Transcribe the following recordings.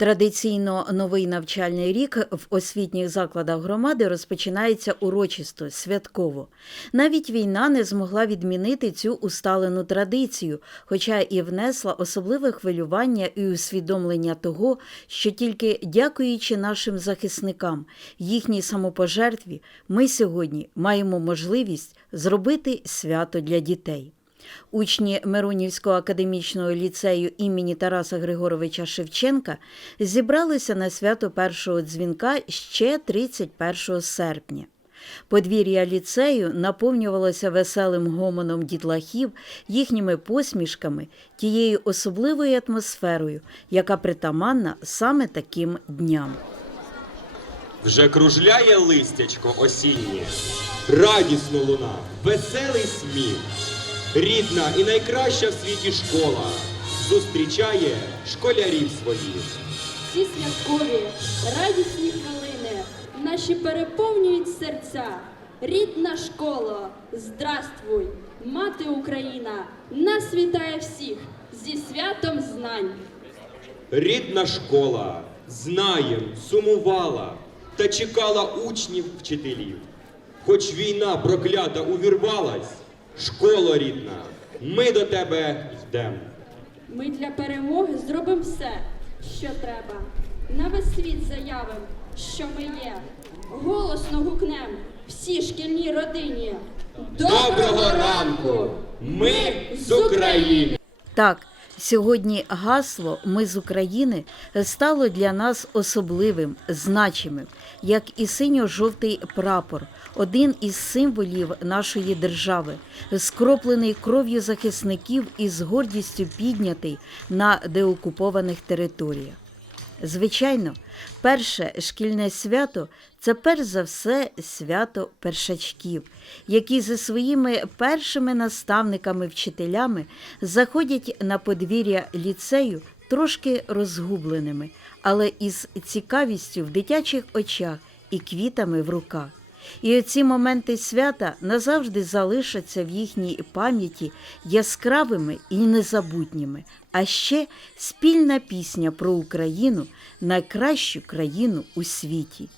Традиційно новий навчальний рік в освітніх закладах громади розпочинається урочисто, святково. Навіть війна не змогла відмінити цю усталену традицію, хоча і внесла особливе хвилювання і усвідомлення того, що тільки дякуючи нашим захисникам, їхній самопожертві, ми сьогодні маємо можливість зробити свято для дітей. Учні Миронівського академічного ліцею імені Тараса Григоровича Шевченка зібралися на свято першого дзвінка ще 31 серпня. Подвір'я ліцею наповнювалося веселим гомоном дітлахів, їхніми посмішками, тією особливою атмосферою, яка притаманна саме таким дням. Вже кружляє листячко осіннє, радісно луна, веселий сміх. Рідна і найкраща в світі школа зустрічає школярів своїх. Ці святкові, радісні хвилини наші переповнюють серця. Рідна школа, здравствуй, мати Україна, нас вітає всіх зі святом знань. Рідна школа знаєм, сумувала та чекала учнів вчителів. Хоч війна проклята увірвалась, школо рідна, ми до тебе йдемо. Ми для перемоги зробимо все, що треба. На весь світ заявим, що ми є. Голосно гукнем всі шкільній родині. Доброго ранку! Ми з України! Так, сьогодні гасло Ми з України стало для нас особливим, значимим, як і синьо-жовтий прапор, один із символів нашої держави, скроплений кров'ю захисників і з гордістю піднятий на деокупованих територіях. Звичайно, перше шкільне свято це перш за все свято першачків, які зі своїми першими наставниками-вчителями заходять на подвір'я ліцею трошки розгубленими, але із цікавістю в дитячих очах і квітами в руках. І оці моменти свята назавжди залишаться в їхній пам'яті яскравими і незабутніми. А ще спільна пісня про Україну найкращу країну у світі.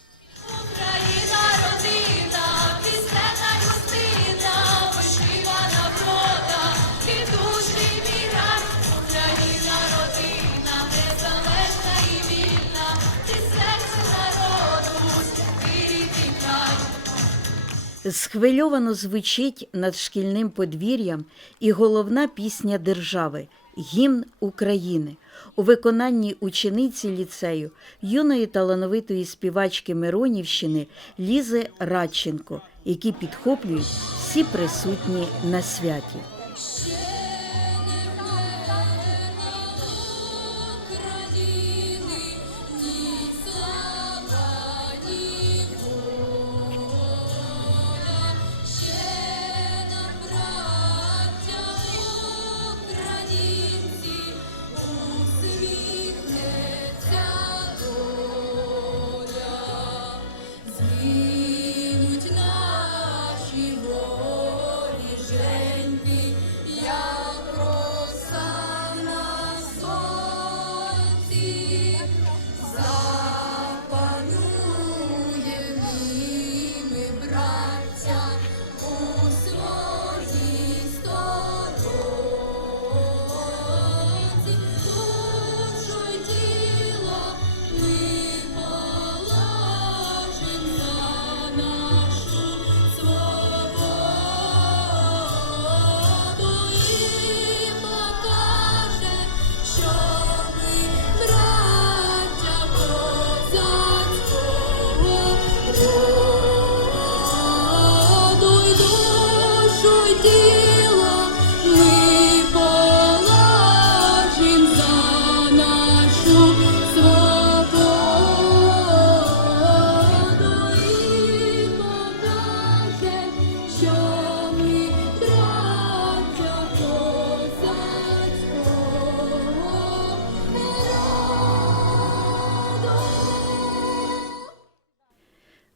Схвильовано звучить над шкільним подвір'ям і головна пісня держави гімн України у виконанні учениці ліцею юної талановитої співачки Миронівщини Лізи Радченко, які підхоплюють всі присутні на святі.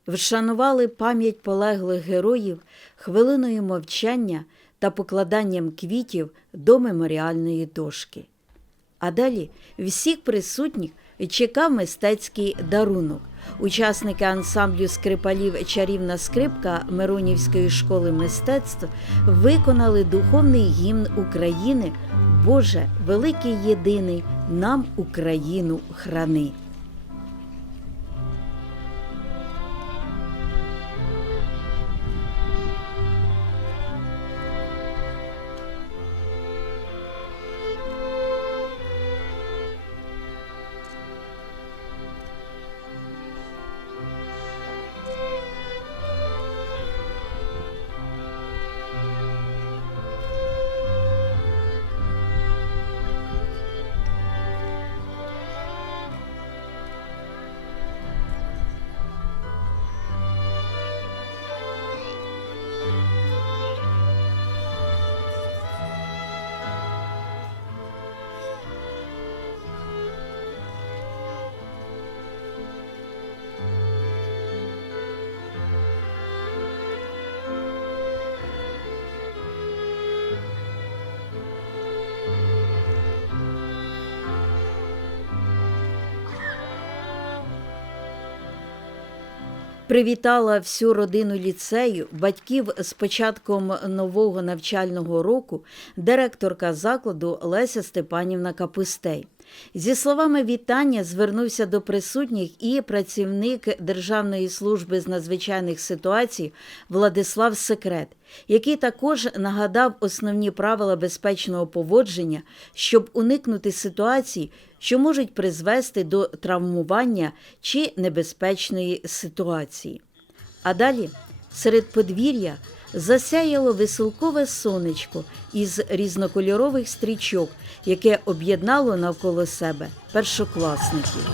Вшанували пам'ять полеглих героїв хвилиною мовчання та покладанням квітів до меморіальної дошки. А далі всіх присутніх чекав мистецький дарунок. Учасники ансамблю скрипалів Чарівна скрипка Миронівської школи мистецтв виконали духовний гімн України Боже, великий єдиний, нам Україну храни. Привітала всю родину ліцею, батьків з початком нового навчального року, директорка закладу Леся Степанівна Капустей. Зі словами вітання звернувся до присутніх і працівник Державної служби з надзвичайних ситуацій Владислав Секрет, який також нагадав основні правила безпечного поводження, щоб уникнути ситуацій, що можуть призвести до травмування чи небезпечної ситуації. А далі серед подвір'я засяяло веселкове сонечко із різнокольорових стрічок, яке об'єднало навколо себе першокласників.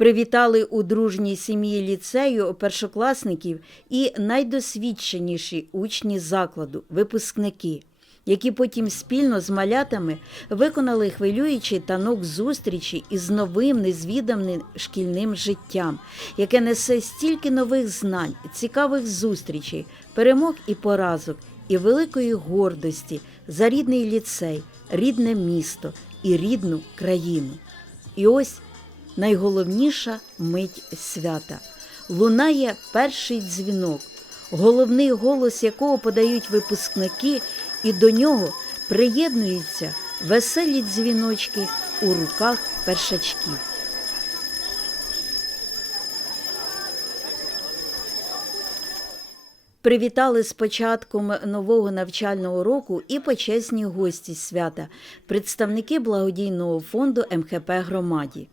Привітали у дружній сім'ї ліцею першокласників і найдосвідченіші учні закладу, випускники, які потім спільно з малятами виконали хвилюючий танок зустрічі із новим незвіданим шкільним життям, яке несе стільки нових знань, цікавих зустрічей, перемог і поразок, і великої гордості за рідний ліцей, рідне місто і рідну країну. І ось найголовніша мить свята. Лунає перший дзвінок, головний голос якого подають випускники, і до нього приєднуються веселі дзвіночки у руках першачків. Привітали з початком нового навчального року і почесні гості свята, представники благодійного фонду МХП громаді.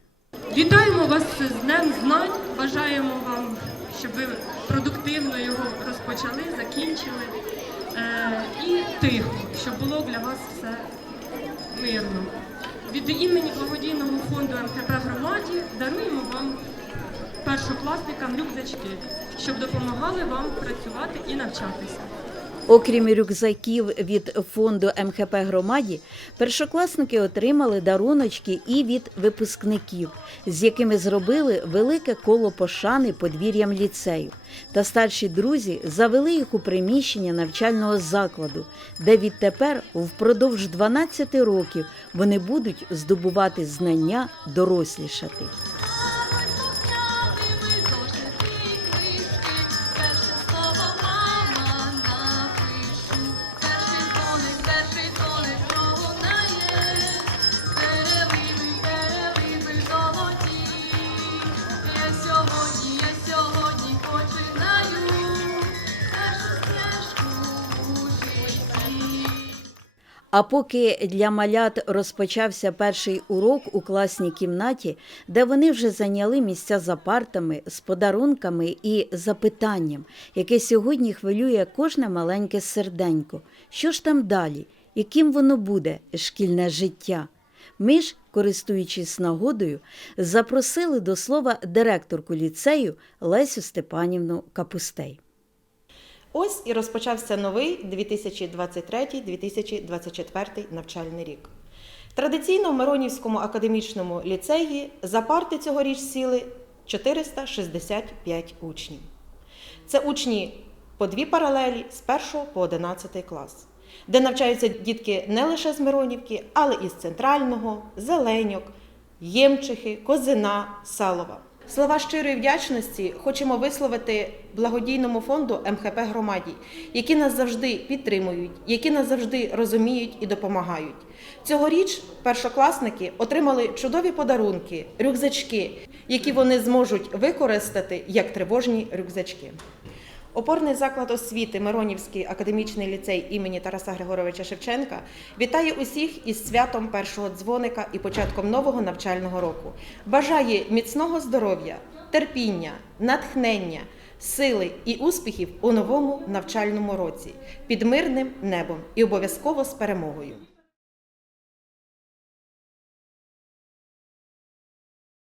Вітаємо вас з Днем Знань. Бажаємо вам, щоб ви продуктивно його розпочали, закінчили. Е, і тихо, щоб було для вас все мирно. Від імені благодійного фонду МХП громаді даруємо вам першокласникам рюкзачки, щоб допомагали вам працювати і навчатися. Окрім рюкзаків від фонду МХП громаді, першокласники отримали даруночки і від випускників, з якими зробили велике коло пошани подвір'ям ліцею. Та старші друзі завели їх у приміщення навчального закладу, де відтепер, впродовж 12 років, вони будуть здобувати знання, дорослішати. А поки для малят розпочався перший урок у класній кімнаті, де вони вже зайняли місця за партами з подарунками і запитанням, яке сьогодні хвилює кожне маленьке серденько. Що ж там далі? Яким воно буде шкільне життя? Ми ж, користуючись нагодою, запросили до слова директорку ліцею Лесю Степанівну Капустей. Ось і розпочався новий 2023-2024 навчальний рік. Традиційно в Миронівському академічному ліцеї за парти цьогоріч сіли 465 учнів. Це учні по дві паралелі з 1 по 11 клас, де навчаються дітки не лише з Миронівки, але і з Центрального, Зеленьок, Ємчихи, Козина, Салова. Слова щирої вдячності хочемо висловити благодійному фонду МХП громаді, які нас завжди підтримують, які нас завжди розуміють і допомагають. Цьогоріч першокласники отримали чудові подарунки, рюкзачки, які вони зможуть використати як тривожні рюкзачки. Опорний заклад освіти Миронівський академічний ліцей імені Тараса Григоровича Шевченка вітає усіх із святом першого дзвоника і початком нового навчального року. Бажає міцного здоров'я, терпіння, натхнення, сили і успіхів у новому навчальному році під мирним небом і обов'язково з перемогою.